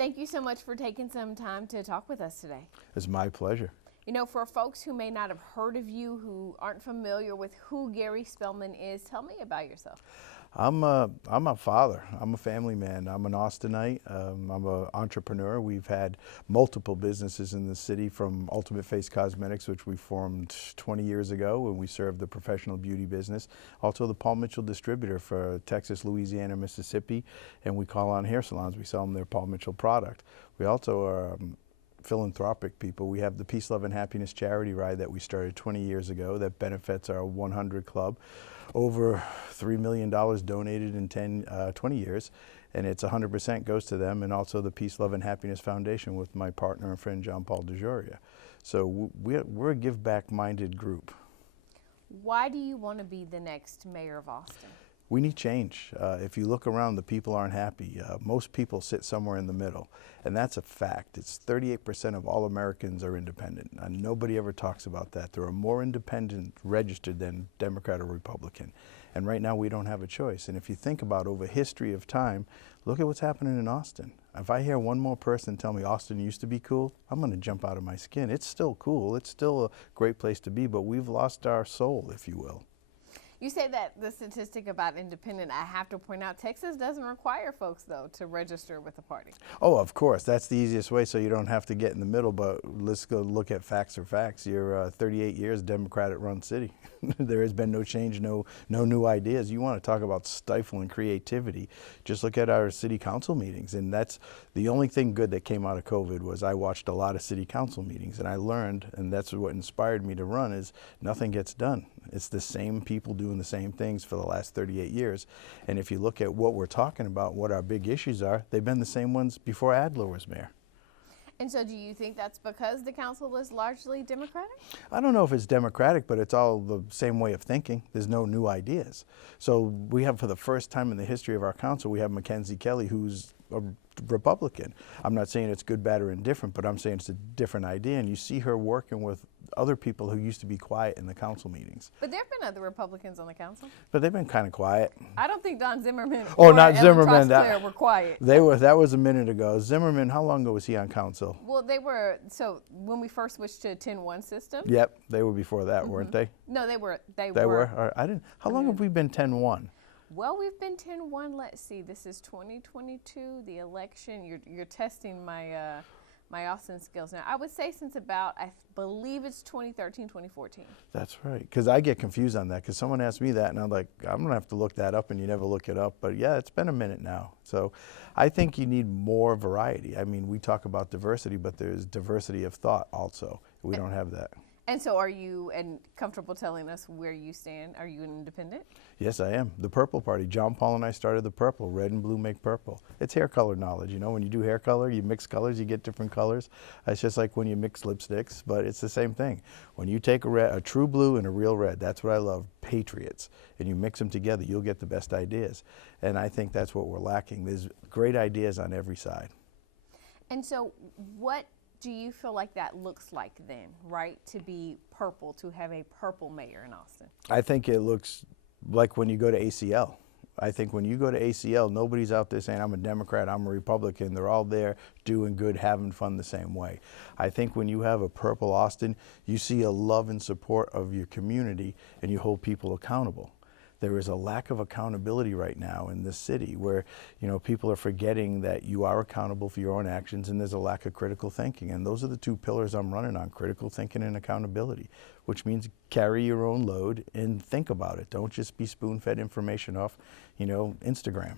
Thank you so much for taking some time to talk with us today. It's my pleasure. You know, for folks who may not have heard of you, who aren't familiar with who Gary Spellman is, tell me about yourself. I'm a father. I'm a family man. I'm an Austinite. I'm an entrepreneur. We've had multiple businesses in the city, from Ultimate Face Cosmetics, which we formed 20 years ago, and we serve the professional beauty business. Also the Paul Mitchell distributor for Texas, Louisiana, Mississippi, and we call on hair salons. We sell them their Paul Mitchell product. We also are philanthropic people. We have the Peace, Love, and Happiness charity ride that we started 20 years ago that benefits our 100 Club. Over $3 million donated in 20 years, and it's 100% goes to them, and also the Peace, Love, and Happiness Foundation with my partner and friend John Paul DeJoria. So we're a give-back-minded group. Why do you want to be the next mayor of Austin? We need change. If you look around, the people aren't happy. Most people sit somewhere in the middle, and that's a fact. It's 38% of all Americans are independent, and nobody ever talks about that. There are more independent registered than Democrat or Republican, and right now we don't have a choice. And if you think about over history of time, look at what's happening in Austin. If I hear one more person tell me Austin used to be cool, I'm going to jump out of my skin. It's still cool. It's still a great place to be, but we've lost our soul, if you will. You say that the statistic about independent, I have to point out, Texas doesn't require folks, though, to register with a party. Oh, of course. That's the easiest way, so you don't have to get in the middle. But let's go look at facts or facts. You're 38 years Democratic-run city. There has been no change, no new ideas. You want to talk about stifling creativity, just look at our city council meetings. And that's the only thing good that came out of COVID was I watched a lot of city council meetings, and I learned, and that's what inspired me to run, is nothing gets done. It's the same people doing the same things for the last 38 years. And if you look at what we're talking about, what our big issues are, they've been the same ones before Adler was mayor. And so do you think that's because the council is largely Democratic? I don't know if it's Democratic, but it's all the same way of thinking. There's no new ideas. So we have, for the first time in the history of our council, we have Mackenzie Kelly, who's a Republican. I'm not saying it's good, bad, or indifferent, but I'm saying it's a different idea. And you see her working with other people who used to be quiet in the council meetings. But there have been other Republicans on the council. But they've been kind of quiet. I don't think Don Zimmerman or not Zimmerman. That were quiet. That was a minute ago. Zimmerman, how long ago was he on council? Well, they were, so when we first switched to a 10-1 system. Yep, they were before that, weren't they? No, they were. They were? All right. I didn't. How long have we been 10-1? Well, we've been 10-1. Let's see. This is 2022, the election. You're testing my my Austin skills now. I would say since about, I believe it's 2013, 2014. That's right. Because I get confused on that. Because someone asked me that, and I'm like, I'm going to have to look that up, and you never look it up. But yeah, it's been a minute now. So I think you need more variety. I mean, we talk about diversity, but there's diversity of thought also. We don't have that. And so are you comfortable telling us where you stand? Are you an independent? Yes, I am. The Purple Party. John Paul and I started the Purple. Red and blue make purple. It's hair color knowledge. You know, when you do hair color, you mix colors, you get different colors. It's just like when you mix lipsticks, but it's the same thing. When you take a true blue and a real red, that's what I love, patriots, and you mix them together, you'll get the best ideas. And I think that's what we're lacking. There's great ideas on every side. And so what do you feel like that looks like then, right, to be purple, to have a purple mayor in Austin? I think it looks like when you go to ACL. I think when you go to ACL, nobody's out there saying, I'm a Democrat, I'm a Republican. They're all there doing good, having fun the same way. I think when you have a purple Austin, you see a love and support of your community, and you hold people accountable. There is a lack of accountability right now in this city where, you know, people are forgetting that you are accountable for your own actions, and there's a lack of critical thinking. And those are the two pillars I'm running on, critical thinking and accountability, which means carry your own load and think about it. Don't just be spoon-fed information off, you know, Instagram.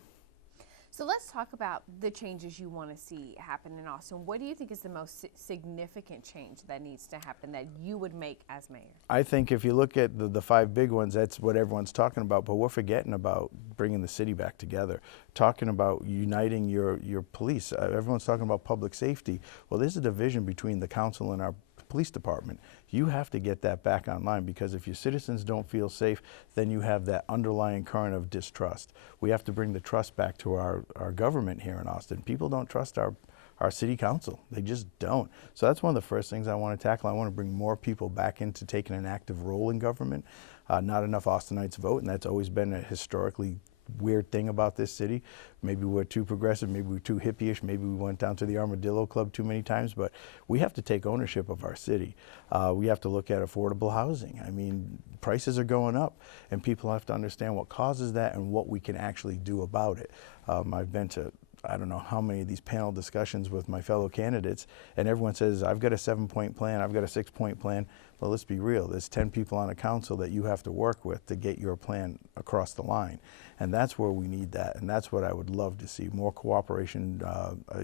So let's talk about the changes you want to see happen in Austin. What do you think is the most significant change that needs to happen that you would make as mayor? I think if you look at the five big ones, that's what everyone's talking about, but we're forgetting about bringing the city back together, talking about uniting your police. Everyone's talking about public safety. Well, there's a division between the council and our police department. You have to get that back online, because if your citizens don't feel safe, then you have that underlying current of distrust. We have to bring the trust back to our government here in Austin. People don't trust our city council. They just don't. So that's one of the first things I want to tackle. I want to bring more people back into taking an active role in government. Not enough Austinites vote, and that's always been a historically weird thing about this city. Maybe we're too progressive, maybe we're too hippie-ish, maybe we went down to the Armadillo Club too many times, but we have to take ownership of our city. We have to look at affordable housing. I mean, prices are going up, and people have to understand what causes that and what we can actually do about it. I've been to I don't know how many of these panel discussions with my fellow candidates, and everyone says, I've got a 7-point plan, I've got a 6-point plan. Well, let's be real, there's 10 people on a council that you have to work with to get your plan across the line. And that's where we need that, and that's what I would love to see, more cooperation,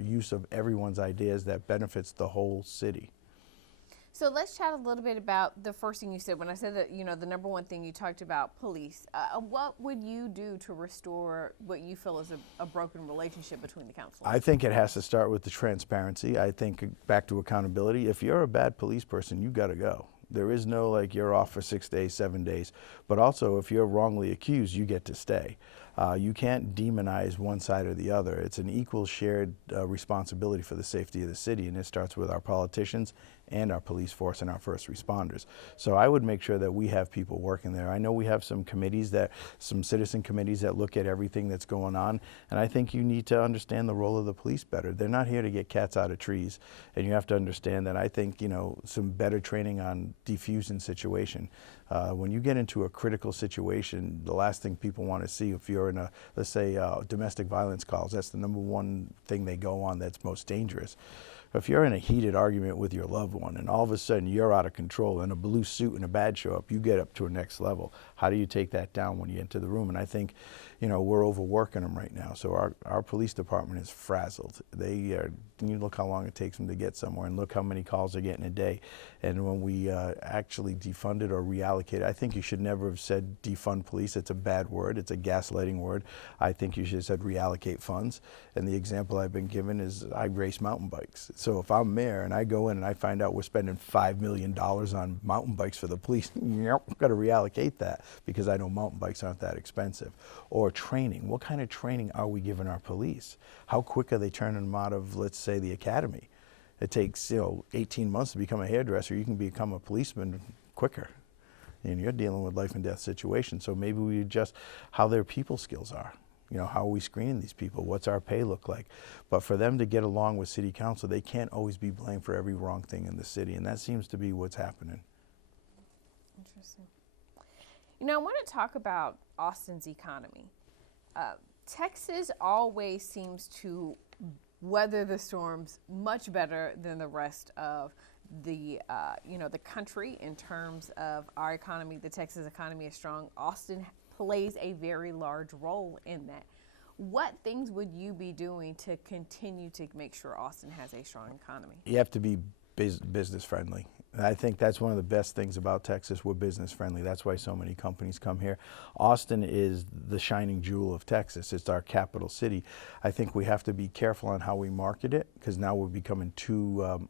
use of everyone's ideas that benefits the whole city. So let's chat a little bit about the first thing you said. When I said that, the number one thing you talked about, police. What would you do to restore what you feel is a broken relationship between the council? I think it has to start with the transparency. I think back to accountability. If you're a bad police person, you got to go. There is no like you're off for 6 days, 7 days. But also, if you're wrongly accused, you get to stay. You can't demonize one side or the other. It's an equal shared responsibility for the safety of the city, and it starts with our politicians and our police force and our first responders. So I would make sure that we have people working there. I know we have some committees some citizen committees that look at everything that's going on, and I think you need to understand the role of the police better. They're not here to get cats out of trees, and you have to understand that. I think, some better training on defusing situation. When you get into a critical situation, the last thing people want to see, if you're in let's say domestic violence calls, that's the number one thing they go on that's most dangerous. If you're in a heated argument with your loved one and all of a sudden you're out of control and a blue suit and a badge show up, you get up to a next level. How do you take that down when you enter the room? And I think, we're overworking them right now. So our police department is frazzled. You look how long it takes them to get somewhere, and look how many calls they're getting a day. And when we actually defund it or reallocate it, I think you should never have said defund police. It's a bad word. It's a gaslighting word. I think you should have said reallocate funds. And the example I've been given is I race mountain bikes. So if I'm mayor and I go in and I find out we're spending $5 million on mountain bikes for the police, I've got to reallocate that because I know mountain bikes aren't that expensive. Or training. What kind of training are we giving our police? How quick are they turning them out of, let's say, the academy? It takes 18 months to become a hairdresser. You can become a policeman quicker. And you're dealing with life and death situations. So maybe we adjust how their people skills are. How are we screening these people? What's our pay look like? But for them to get along with city council, they can't always be blamed for every wrong thing in the city. And that seems to be what's happening. Interesting. I want to talk about Austin's economy. Texas always seems to weather the storms much better than the rest of the country in terms of our economy. The Texas economy is strong. Austin plays a very large role in that. What things would you be doing to continue to make sure Austin has a strong economy? You have to be business friendly. I think that's one of the best things about Texas. We're business friendly. That's why so many companies come here. Austin is the shining jewel of Texas. It's our capital city. I think we have to be careful on how we market it, because now we're becoming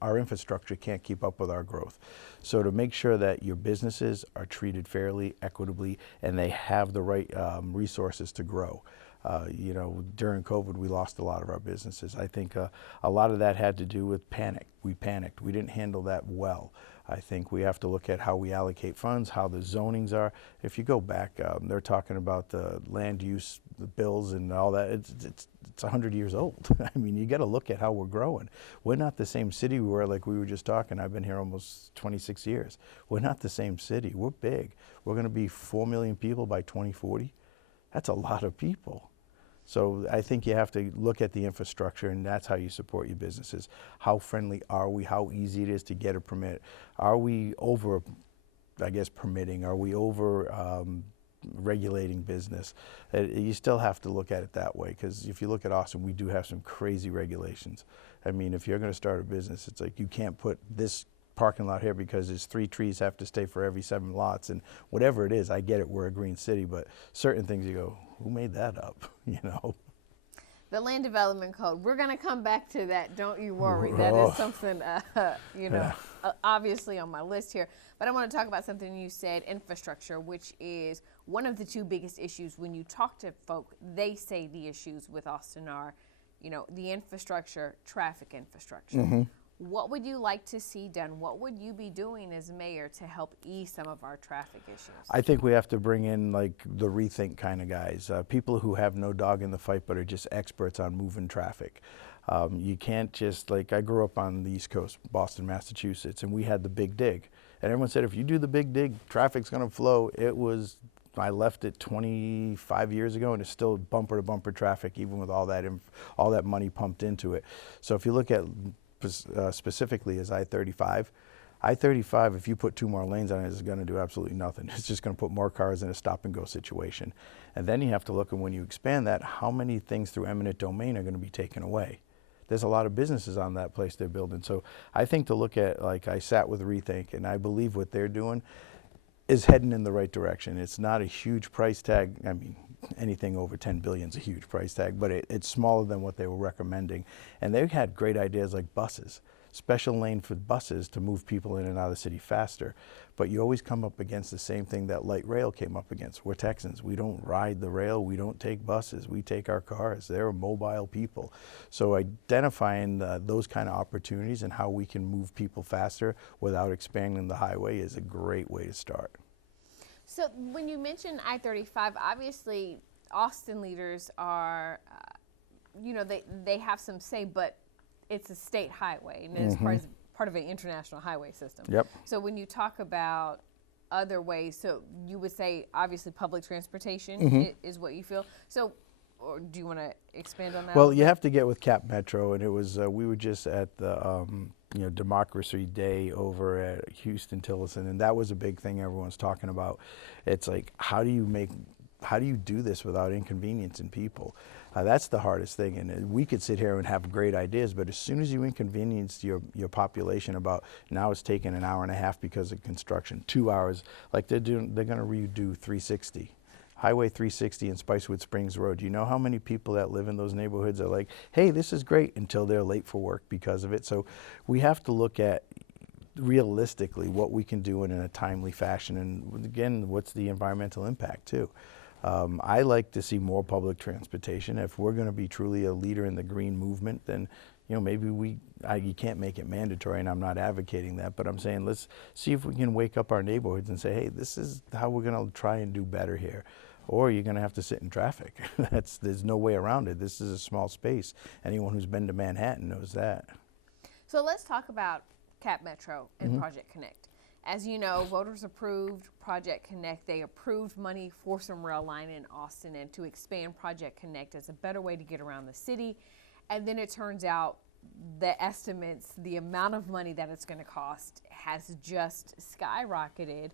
our infrastructure can't keep up with our growth. So to make sure that your businesses are treated fairly, equitably, and they have the right resources to grow. During COVID, we lost a lot of our businesses. I think a lot of that had to do with panic. We panicked. We didn't handle that well. I think we have to look at how we allocate funds, how the zonings are. If you go back, they're talking about the land use, the bills and all that. It's 100 years old. I mean, you got to look at how we're growing. We're not the same city we were, like we were just talking. I've been here almost 26 years. We're not the same city. We're big. We're going to be 4 million people by 2040. That's a lot of people. So I think you have to look at the infrastructure, and that's how you support your businesses. How friendly are we? How easy it is to get a permit? Are we over, permitting? Are we over regulating business? You still have to look at it that way, because if you look at Austin, we do have some crazy regulations. I mean, if you're going to start a business, it's like you can't put this parking lot here because there's 3 trees have to stay for every 7 lots, and whatever it is. I get it, we're a green city, but certain things you go, who made that up? The land development code, we're going to come back to that, don't you worry. That is something obviously on my list here. But I want to talk about something you said, infrastructure, which is one of the 2 biggest issues. When you talk to folk, they say the issues with Austin are the infrastructure, traffic infrastructure. What would you like to see done? What would you be doing as mayor to help ease some of our traffic issues? I think we have to bring in like the rethink kind of guys, people who have no dog in the fight but are just experts on moving traffic. You can't just, like, I grew up on the East Coast, Boston, Massachusetts, and we had the big dig. And everyone said, if you do the big dig, traffic's going to flow. I left it 25 years ago, and it's still bumper to bumper traffic, even with all that money pumped into it. So if you look at specifically as I-35, if you put 2 more lanes on it, it's going to do absolutely nothing. It's just going to put more cars in a stop and go situation. And then you have to look at, when you expand that, how many things through eminent domain are going to be taken away. There's a lot of businesses on that place they're building. So I think to look at, like, I sat with Rethink, and I believe what they're doing is heading in the right direction. It's not a huge price tag. I mean, anything over 10 billion is a huge price tag, but it's smaller than what they were recommending. And they had great ideas like buses, special lane for buses to move people in and out of the city faster. But you always come up against the same thing that light rail came up against. We're Texans. We don't ride the rail. We don't take buses. We take our cars. They're mobile people. So identifying those kind of opportunities and how we can move people faster without expanding the highway is a great way to start. So when you mention I-35, obviously Austin leaders are, they have some say, but it's a state highway, and it's part of an international highway system. Yep. So when you talk about other ways, so you would say obviously public transportation is what you feel. So, or do you want to expand on that? Well, you have to get with Cap Metro, and it was we were just at the Democracy Day over at Houston Tillerson, and that was a big thing everyone's talking about. It's like, how do you do this without inconveniencing people? That's the hardest thing, and we could sit here and have great ideas, but as soon as you inconvenience your population about, now it's taking an hour and a half because of construction, 2 hours, like they're going to redo 360. Highway 360 and Spicewood Springs Road. You know how many people that live in those neighborhoods are like, hey, this is great, until they're late for work because of it. So we have to look at realistically what we can do in a timely fashion, and again, what's the environmental impact too. I like to see more public transportation. If we're going to be truly a leader in the green movement, then maybe you can't make it mandatory, and I'm not advocating that, but I'm saying let's see if we can wake up our neighborhoods and say, hey, this is how we're going to try and do better here. Or you're going to have to sit in traffic. There's no way around it. This is a small space. Anyone who's been to Manhattan knows that. So let's talk about Cap Metro and Project Connect. As you know, voters approved Project Connect. They approved money for some rail line in Austin and to expand Project Connect as a better way to get around the city. And then it turns out the estimates, the amount of money that it's going to cost has just skyrocketed.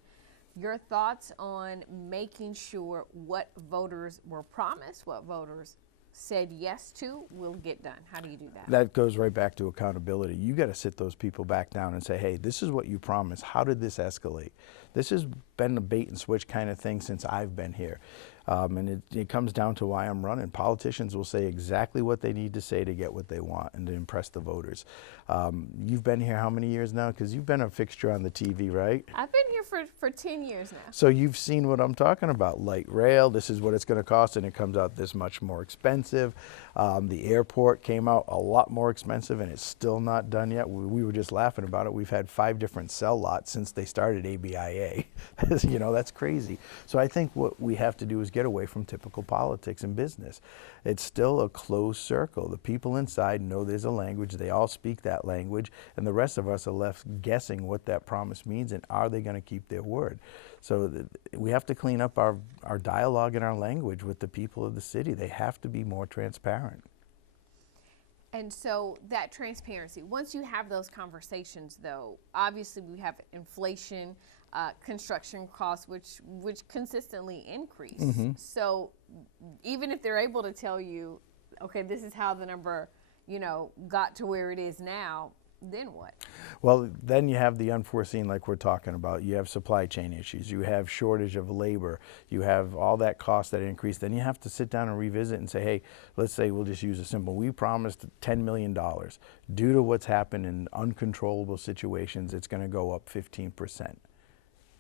Your thoughts on making sure what voters were promised, what voters said yes to, will get done? How do you do that? That goes right back to accountability. You got to sit those people back down and say, hey, this is what you promised. How did this escalate? This has been a bait and switch kind of thing since I've been here. And it comes down to why I'm running. Politicians will say exactly what they need to say to get what they want and to impress the voters. You've been here how many years now? Because you've been a fixture on the TV, right? I've been here for 10 years now. So you've seen what I'm talking about. Light rail, this is what it's going to cost, and it comes out this much more expensive. The airport came out a lot more expensive, and it's still not done yet. We were just laughing about it. We've had 5 different cell lots since they started ABIA. That's crazy. So I think what we have to do is get away from typical politics and business. It's still a closed circle. The people inside know there's a language. They all speak that language, and the rest of us are left guessing what that promise means and are they going to keep their word. So we have to clean up our dialogue and our language with the people of the city. They have to be more transparent. And so that transparency, once you have those conversations, though, obviously we have inflation, construction costs, which consistently increase. So even if they're able to tell you, okay, this is how the number, got to where it is now, then what? Well, then you have the unforeseen, like we're talking about. You have supply chain issues. You have shortage of labor. You have all that cost that increased. Then you have to sit down and revisit and say, hey, let's say we'll just use a simple. We promised $10 million. Due to what's happened in uncontrollable situations, it's going to go up 15%.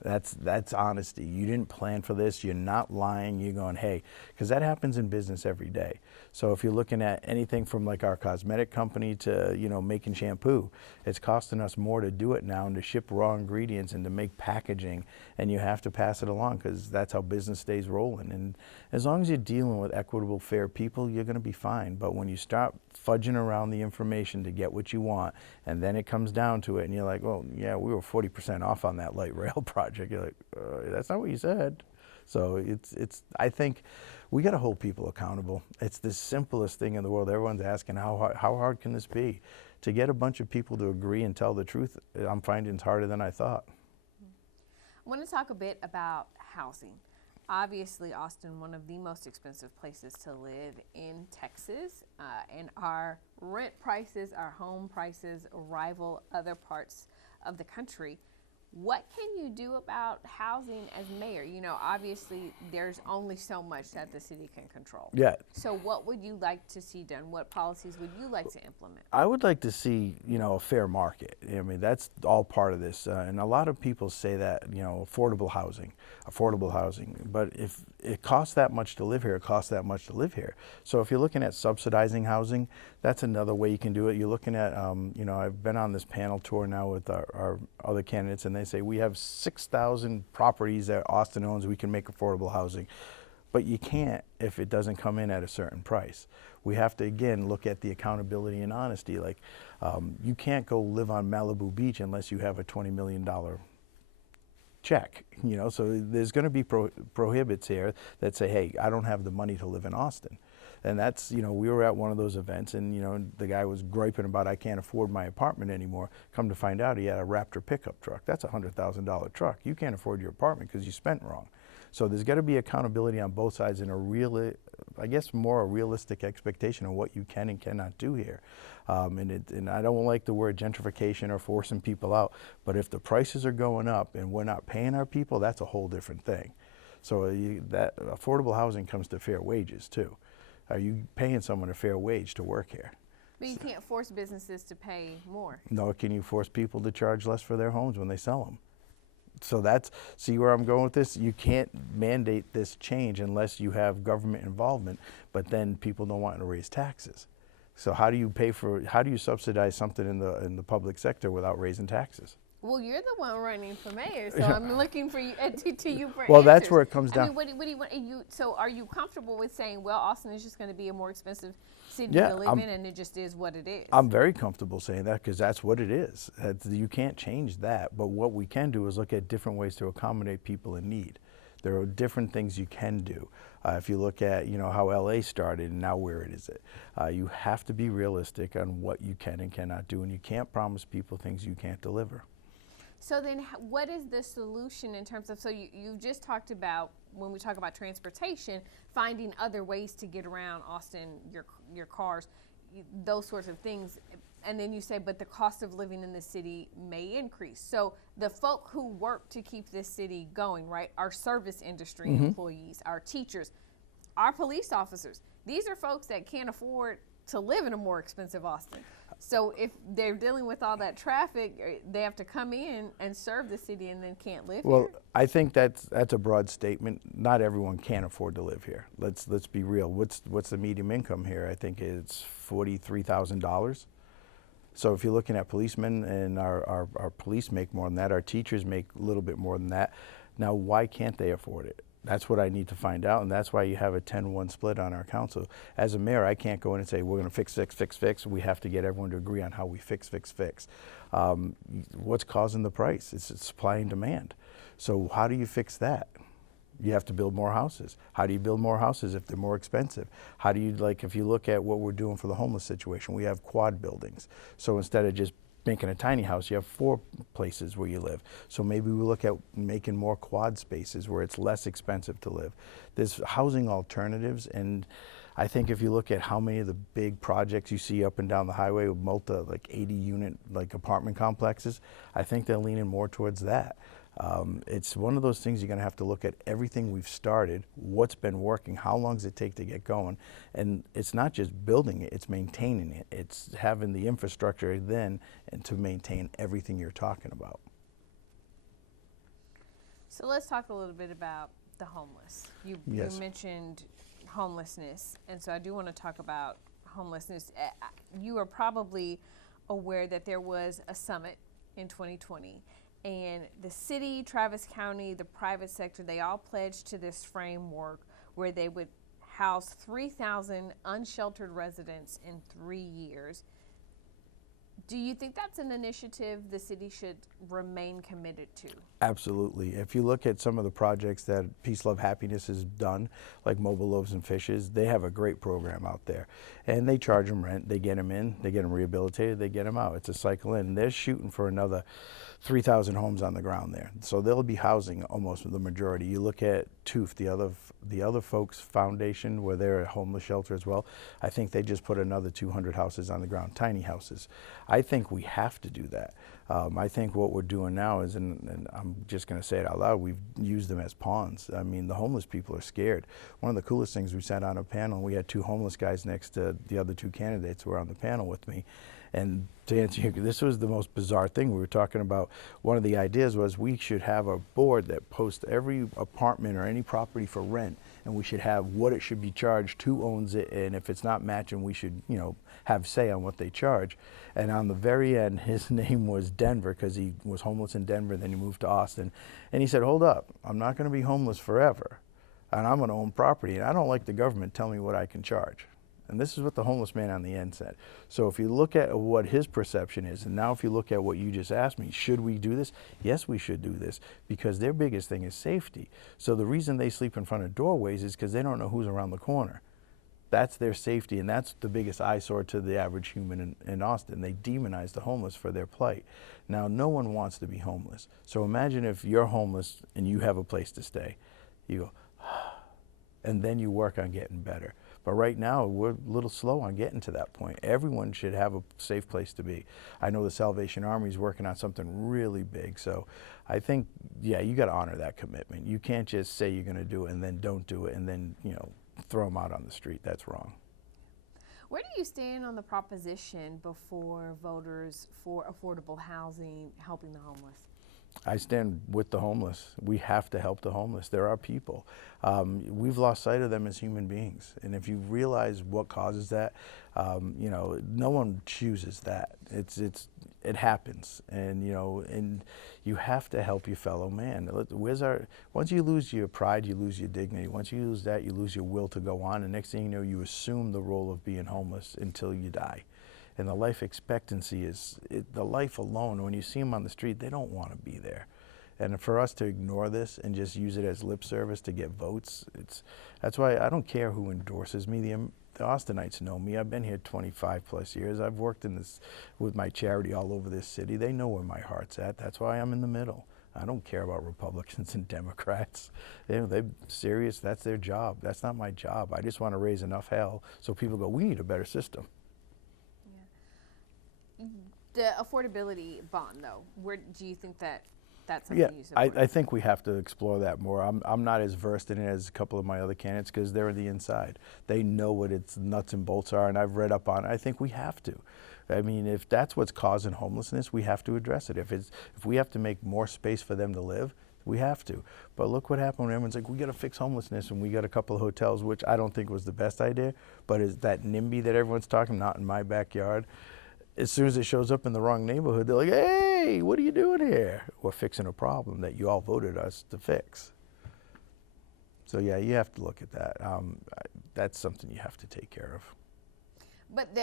That's honesty. You didn't plan for this. You're not lying. You're going, hey, because that happens in business every day. So if you're looking at anything from like our cosmetic company to, you know, making shampoo, it's costing us more to do it now and to ship raw ingredients and to make packaging, and you have to pass it along because that's how business stays rolling. And as long as you're dealing with equitable, fair people, you're going to be fine. But when you start fudging around the information to get what you want, and then it comes down to it and you're like, well, yeah, we were 40% off on that light rail project. You're like, that's not what you said. So I think we got to hold people accountable. It's the simplest thing in the world. Everyone's asking, how hard can this be? To get a bunch of people to agree and tell the truth, I'm finding it's harder than I thought. I want to talk a bit about housing. Obviously, Austin, one of the most expensive places to live in Texas, and our rent prices, our home prices rival other parts of the country. What can you do about housing as mayor? You know, obviously, there's only so much that the city can control. Yeah. So what would you like to see done? What policies would you like to implement? I would like to see, you know, a fair market. I mean, that's all part of this. And a lot of people say that, you know, affordable housing. But if it costs that much to live here, it costs that much to live here. So if you're looking at subsidizing housing, that's another way you can do it. You're looking at, you know, I've been on this panel tour now with our other candidates, and they say we have 6,000 properties that Austin owns, we can make affordable housing. But you can't if it doesn't come in at a certain price. We have to, again, look at the accountability and honesty. Like, you can't go live on Malibu Beach unless you have a $20 million check, you know, so there's going to be prohibits here that say, hey, I don't have the money to live in Austin. And that's, you know, we were at one of those events and, you know, the guy was griping about, I can't afford my apartment anymore. Come to find out he had a Raptor pickup truck. That's a $100,000 truck. You can't afford your apartment because you spent wrong. So there's got to be accountability on both sides and I guess more a realistic expectation of what you can and cannot do here. And I don't like the word gentrification or forcing people out, but if the prices are going up and we're not paying our people, that's a whole different thing. So that affordable housing comes to fair wages too. Are you paying someone a fair wage to work here? But you can't force businesses to pay more. Nor can you force people to charge less for their homes when they sell them. So see where I'm going with this? You can't mandate this change unless you have government involvement, but then people don't want to raise taxes. So how do you subsidize something in the public sector without raising taxes? Well, you're the one running for mayor, so I'm looking for you to you for well, answers. that's where it comes down. I mean, what do you want? So are you comfortable with saying, well, Austin is just going to be a more expensive city to live in, and it just is what it is? I'm very comfortable saying that because that's what it is. You can't change that. But what we can do is look at different ways to accommodate people in need. There are different things you can do. If you look at, you know, how LA started and now where it is you have to be realistic on what you can and cannot do, and you can't promise people things you can't deliver. So then what is the solution in terms of, so you just talked about, when we talk about transportation, finding other ways to get around Austin, your cars, those sorts of things. And then you say, but the cost of living in the city may increase. So the folk who work to keep this city going, right, our service industry employees, our teachers, our police officers, these are folks that can't afford to live in a more expensive Austin. So if they're dealing with all that traffic, they have to come in and serve the city and then can't live here? Well, I think that's a broad statement. Not everyone can afford to live here. Let's be real. What's the median income here? I think it's $43,000. So if you're looking at policemen, and our police make more than that, our teachers make a little bit more than that. Now, why can't they afford it? That's what I need to find out, and that's why you have a 10-1 split on our council. As a mayor, I can't go in and say, we're going to fix. We have to get everyone to agree on how we fix. What's causing the price? It's supply and demand. So how do you fix that? You have to build more houses. How do you build more houses if they're more expensive? How do you, like, if you look at what we're doing for the homeless situation, we have quad buildings. So instead of just making a tiny house, you have 4 places where you live. So maybe we look at making more quad spaces where it's less expensive to live. There's housing alternatives, and I think if you look at how many of the big projects you see up and down the highway with like 80-unit like apartment complexes, I think they're leaning more towards that. It's one of those things you're going to have to look at everything we've started, what's been working, how long does it take to get going, and it's not just building it, it's maintaining it. It's having the infrastructure then and to maintain everything you're talking about. So let's talk a little bit about the homeless. You mentioned homelessness, and so I do want to talk about homelessness. You are probably aware that there was a summit in 2020, and the city, Travis County, the private sector, they all pledged to this framework where they would house 3,000 unsheltered residents in 3 years. Do you think that's an initiative the city should remain committed to? Absolutely. If you look at some of the projects that Peace, Love, Happiness has done, like Mobile Loaves and Fishes, they have a great program out there. And they charge them rent, they get them in, they get them rehabilitated, they get them out. It's a cycle in. They're shooting for another 3,000 homes on the ground there. So they'll be housing almost the majority. You look at TOOF, the other folks foundation, where they're a homeless shelter as well. I think they just put another 200 houses on the ground, tiny houses. I think we have to do that. I think what we're doing now is, and I'm just going to say it out loud, we've used them as pawns. I mean, the homeless people are scared. One of the coolest things, we sat on a panel, we had two homeless guys next to the other two candidates who were on the panel with me. And to answer you, this was the most bizarre thing. We were talking about, one of the ideas was we should have a board that posts every apartment or any property for rent, and we should have what it should be charged, who owns it, and if it's not matching, we should, you know, have say on what they charge. And on the very end, his name was Denver, because he was homeless in Denver, then he moved to Austin. And he said, hold up, I'm not going to be homeless forever, and I'm going to own property, and I don't like the government telling me what I can charge. And this is what the homeless man on the end said. So if you look at what his perception is, and now if you look at what you just asked me, should we do this? Yes, we should do this, because their biggest thing is safety. So the reason they sleep in front of doorways is because they don't know who's around the corner. That's their safety, and that's the biggest eyesore to the average human in Austin. They demonize the homeless for their plight. Now, no one wants to be homeless. So imagine if you're homeless and you have a place to stay. You go, and then you work on getting better. But right now, we're a little slow on getting to that point. Everyone should have a safe place to be. I know the Salvation Army is working on something really big. So I think, yeah, you got to honor that commitment. You can't just say you're going to do it and then don't do it and then, you know, throw them out on the street. That's wrong. Where do you stand on the proposition before voters for affordable housing, helping the homeless? I stand with the homeless. We have to help the homeless. They're our people. We've lost sight of them as human beings. And if you realize what causes that, you know, no one chooses that. It happens. And, you know, and you have to help your fellow man. Once you lose your pride, you lose your dignity. Once you lose that, you lose your will to go on. And next thing you know, you assume the role of being homeless until you die. And the life expectancy is, the life alone, when you see them on the street, they don't want to be there. And for us to ignore this and just use it as lip service to get votes, that's why I don't care who endorses me. The Austinites know me. I've been here 25 plus years. I've worked in this with my charity all over this city. They know where my heart's at. That's why I'm in the middle. I don't care about Republicans and Democrats. They're serious. That's their job. That's not my job. I just want to raise enough hell so people go, we need a better system. The affordability bond, though, where do you think that's something you support? I think we have to explore that more. I'm not as versed in it as a couple of my other candidates because they're on the inside. They know what its nuts and bolts are, and I've read up on it. I think we have to. I mean, if that's what's causing homelessness, we have to address it. If we have to make more space for them to live, we have to. But look what happened when everyone's like, we got to fix homelessness, and we got a couple of hotels, which I don't think was the best idea, but is that NIMBY that everyone's talking, not in my backyard. As soon as it shows up in the wrong neighborhood, they're like, hey, what are you doing here? We're fixing a problem that you all voted us to fix. So yeah, you have to look at that. That's something you have to take care of. But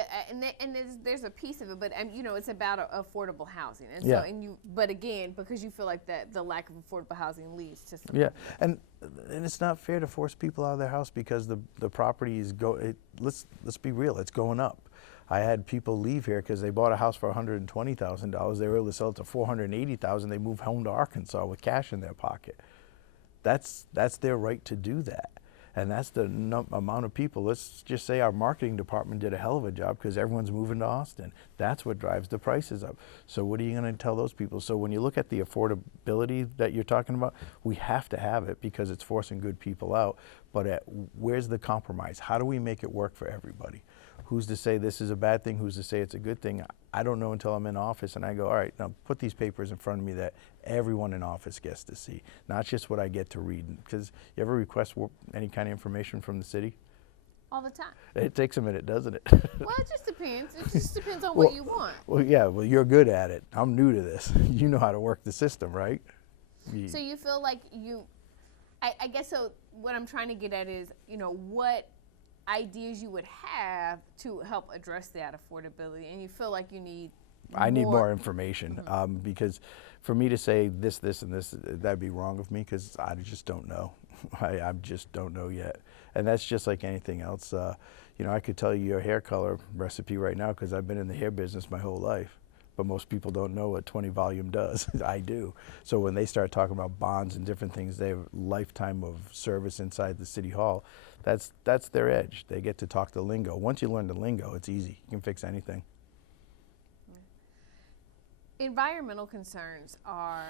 there's a piece of it, but you know, it's about affordable housing, and yeah. So but again, because you feel like that the lack of affordable housing leads to some. Yeah, and it's not fair to force people out of their house because the property is let's be real, it's going up. I had people leave here because they bought a house for $120,000. They were able to sell it to $480,000. They moved home to Arkansas with cash in their pocket. That's their right to do that. And that's the amount of people. Let's just say our marketing department did a hell of a job because everyone's moving to Austin. That's what drives the prices up. So what are you going to tell those people? So when you look at the affordability that you're talking about, we have to have it because it's forcing good people out. But where's the compromise? How do we make it work for everybody? Who's to say this is a bad thing? Who's to say it's a good thing? I don't know until I'm in office, and I go, all right, now put these papers in front of me that everyone in office gets to see, not just what I get to read. Because you ever request any kind of information from the city? All the time. It takes a minute, doesn't it? Well, it just depends. It just depends on what you want. Well, yeah, well, you're good at it. I'm new to this. You know how to work the system, right? So you feel like I guess so what I'm trying to get at is, what ideas you would have to help address that affordability, and you feel like you need I need more information, because for me to say this, and this, that'd be wrong of me, because I just don't know. I just don't know yet. And that's just like anything else. I could tell you your hair color recipe right now because I've been in the hair business my whole life. But most people don't know what 20 volume does. I do. So when they start talking about bonds and different things, they have a lifetime of service inside the city hall. That's their edge. They get to talk the lingo. Once you learn the lingo, it's easy. You can fix anything. Environmental concerns are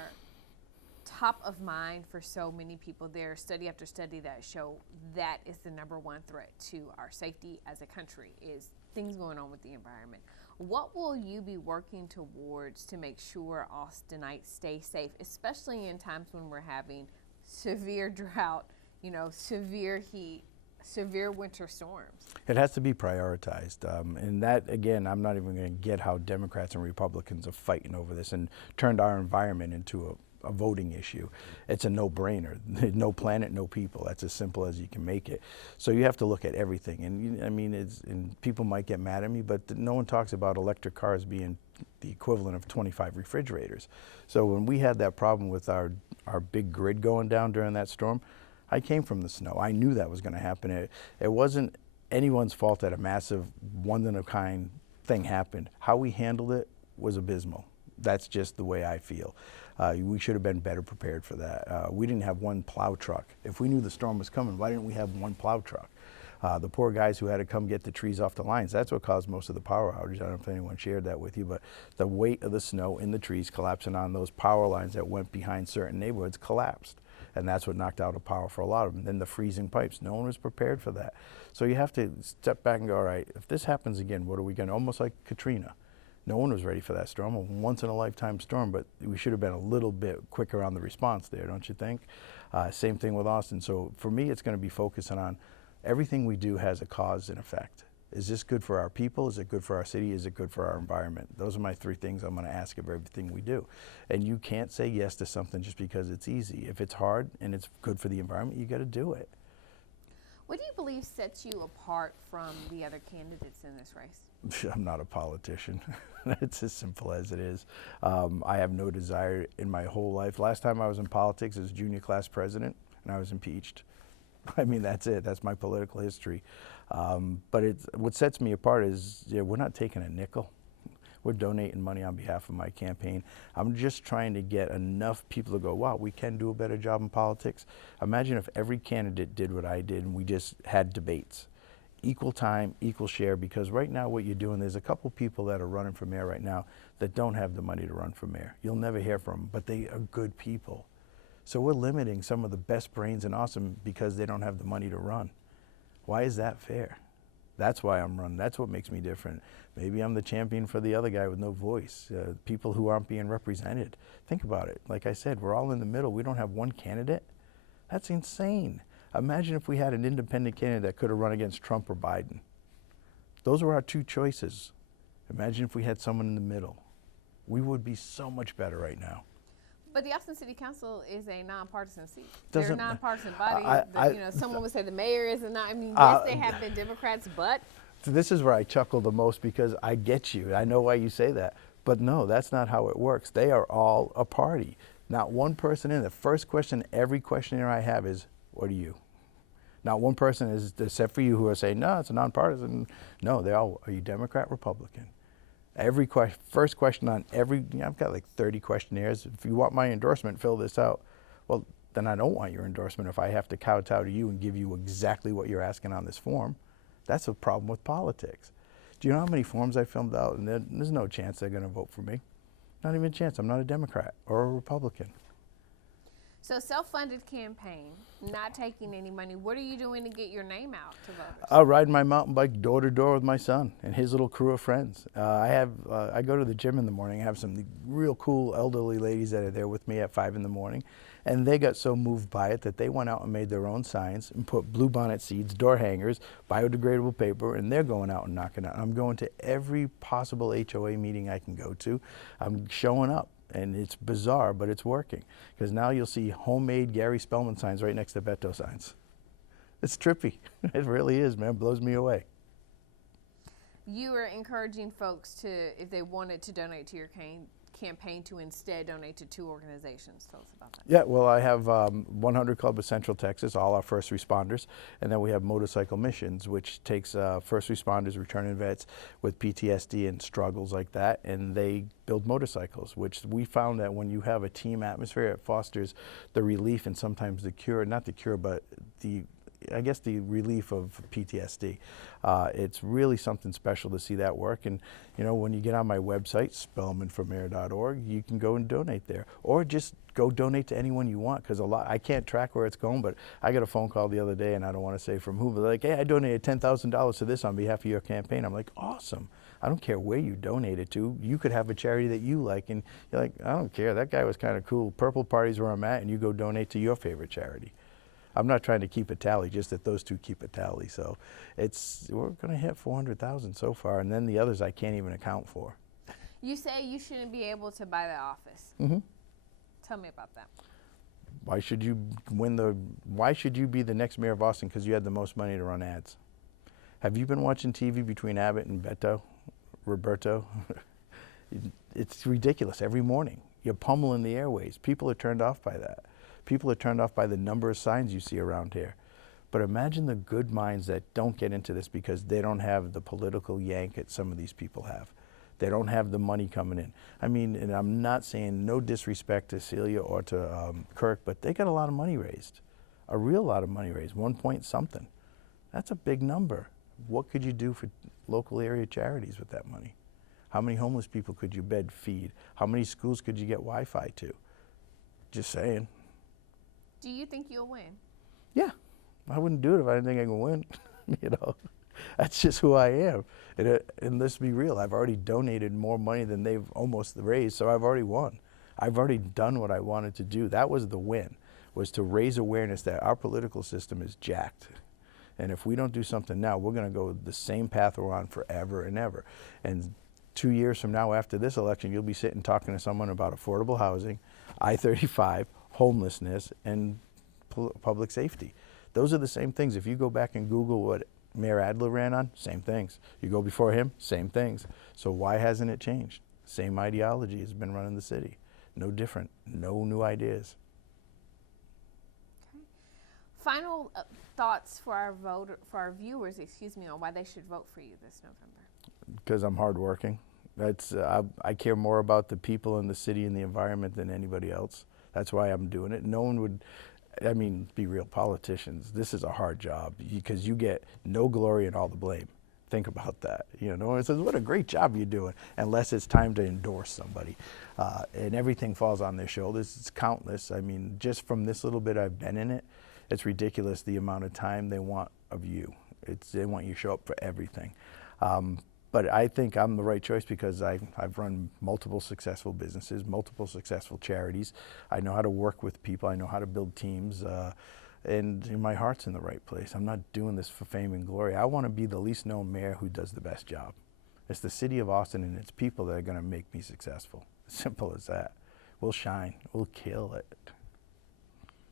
top of mind for so many people. There's study after study that show that is the #1 threat to our safety as a country is things going on with the environment. What will you be working towards to make sure Austinites stay safe, especially in times when we're having severe drought, severe heat, severe winter storms? It has to be prioritized. And that, again, I'm not even going to get how Democrats and Republicans are fighting over this and turned our environment into a voting issue. It's a no-brainer. No planet, no people. That's as simple as you can make it. So you have to look at everything. And and people might get mad at me, but no one talks about electric cars being the equivalent of 25 refrigerators. So when we had that problem with our big grid going down during that storm, I came from the snow. I knew that was going to happen. It wasn't anyone's fault that a massive one-in-a-kind thing happened. How we handled it was abysmal. That's just the way I feel. We should have been better prepared for that. We didn't have one plow truck. If we knew the storm was coming, why didn't we have one plow truck? The poor guys who had to come get the trees off the lines, that's what caused most of the power outage. I don't know if anyone shared that with you, but the weight of the snow in the trees collapsing on those power lines that went behind certain neighborhoods collapsed. And that's what knocked out the power for a lot of them. Then the freezing pipes, no one was prepared for that. So you have to step back and go, all right, if this happens again, what are we going to, almost like Katrina. No one was ready for that storm, a once-in-a-lifetime storm, but we should have been a little bit quicker on the response there, don't you think? Same thing with Austin. So for me, it's going to be focusing on everything we do has a cause and effect. Is this good for our people? Is it good for our city? Is it good for our environment? Those are my 3 things I'm going to ask of everything we do. And you can't say yes to something just because it's easy. If it's hard and it's good for the environment, you got to do it. What do you believe sets you apart from the other candidates in this race? I'm not a politician. It's as simple as it is. I have no desire in my whole life. Last time I was in politics as junior class president, and I was impeached. I mean, that's it. That's my political history. But what sets me apart is we're not taking a nickel. We're donating money on behalf of my campaign. I'm just trying to get enough people to go, wow, we can do a better job in politics. Imagine if every candidate did what I did and we just had debates. Equal time, equal share, because right now what you're doing, there's a couple people that are running for mayor right now that don't have the money to run for mayor. You'll never hear from them, but they are good people. So we're limiting some of the best brains in Austin because they don't have the money to run. Why is that fair? That's why I'm running. That's what makes me different. Maybe I'm the champion for the other guy with no voice, people who aren't being represented. Think about it. Like I said, we're all in the middle. We don't have one candidate. That's insane. Imagine if we had an independent candidate that could have run against Trump or Biden. Those were our 2 choices. Imagine if we had someone in the middle. We would be so much better right now. But the Austin City Council is a nonpartisan seat. They're a nonpartisan body. Someone would say the mayor is yes, they have been Democrats, but. So this is where I chuckle the most because I get you. I know why you say that. But no, that's not how it works. They are all a party. Not one person in. The first question every questionnaire I have is, what are you? Not one person is, except for you, who are saying, no, it's a nonpartisan. No, they all, are you Democrat, Republican? Every first question on every, I've got like 30 questionnaires. If you want my endorsement, fill this out. Well, then I don't want your endorsement if I have to kowtow to you and give you exactly what you're asking on this form. That's a problem with politics. Do you know how many forms I filled out? And there's no chance they're going to vote for me. Not even a chance. I'm not a Democrat or a Republican. So self-funded campaign, not taking any money. What are you doing to get your name out to voters? I'll ride my mountain bike door to door with my son and his little crew of friends. I go to the gym in the morning. I have some real cool elderly ladies that are there with me at 5 in the morning, and they got so moved by it that they went out and made their own signs and put bluebonnet seeds, door hangers, biodegradable paper, and they're going out and knocking out. I'm going to every possible HOA meeting I can go to. I'm showing up. And it's bizarre, but it's working. Because now you'll see homemade Gary Spellman signs right next to Beto signs. It's trippy. It really is, man. It blows me away. You are encouraging folks to, if they wanted to donate to your campaign, to instead donate to 2 organizations. Tell us about that. Yeah, well, I have 100 Club of Central Texas, all our first responders. And then we have Motorcycle Missions, which takes first responders, returning vets with PTSD and struggles like that, and they build motorcycles, which we found that when you have a team atmosphere, it fosters the relief and sometimes the cure, not the cure, but the relief of PTSD. It's really something special to see that work. And you know, when you get on my website, spellmanformayor.org, you can go and donate there, or just go donate to anyone you want. Because I can't track where it's going, but I got a phone call the other day, and I don't want to say from who, but like, hey, I donated $10,000 to this on behalf of your campaign. I'm like, awesome. I don't care where you donate it to. You could have a charity that you like, and you're like, I don't care. That guy was kind of cool. Purple Party's where I'm at, and you go donate to your favorite charity. I'm not trying to keep a tally, just that those 2 keep a tally. So we're going to hit 400,000 so far, and then the others I can't even account for. You say you shouldn't be able to buy the office. Mm-hmm. Tell me about that. Why should you why should you be the next mayor of Austin because you had the most money to run ads? Have you been watching TV between Abbott and Roberto? It's ridiculous every morning. You're pummeling the airways. People are turned off by that. People are turned off by the number of signs you see around here. But imagine the good minds that don't get into this because they don't have the political yank that some of these people have. They don't have the money coming in. I mean, and I'm not saying no disrespect to Celia or to Kirk, but they got a lot of money raised. A real lot of money raised, 1 point something. That's a big number. What could you do for local area charities with that money? How many homeless people could you bed, feed? How many schools could you get Wi-Fi to? Just saying. Do you think you'll win? Yeah, I wouldn't do it if I didn't think I could win. You know, that's just who I am. And let's be real, I've already donated more money than they've almost raised, so I've already won. I've already done what I wanted to do. That was the win, was to raise awareness that our political system is jacked. And if we don't do something now, we're going to go the same path we're on forever and ever. And 2 years from now, after this election, you'll be sitting talking to someone about affordable housing, I-35, homelessness, and public safety. Those are the same things. If you go back and Google what Mayor Adler ran on, same things. You go before him, same things. So why hasn't it changed? Same ideology has been running the city. No different, no new ideas. Okay. Final thoughts for our viewers, on why they should vote for you this November. Because I'm hardworking. I care more about the people in the city and the environment than anybody else. That's why I'm doing it. No one would, I mean, be real politicians. This is a hard job because you get no glory and all the blame. Think about that. You know, no one says, what a great job you're doing, unless it's time to endorse somebody. And everything falls on their shoulders. It's countless. I mean, just from this little bit I've been in it, it's ridiculous the amount of time they want of you. They want you to show up for everything. But I think I'm the right choice because I've run multiple successful businesses, multiple successful charities. I know how to work with people. I know how to build teams. And my heart's in the right place. I'm not doing this for fame and glory. I want to be the least known mayor who does the best job. It's the city of Austin and its people that are going to make me successful. Simple as that. We'll shine. We'll kill it.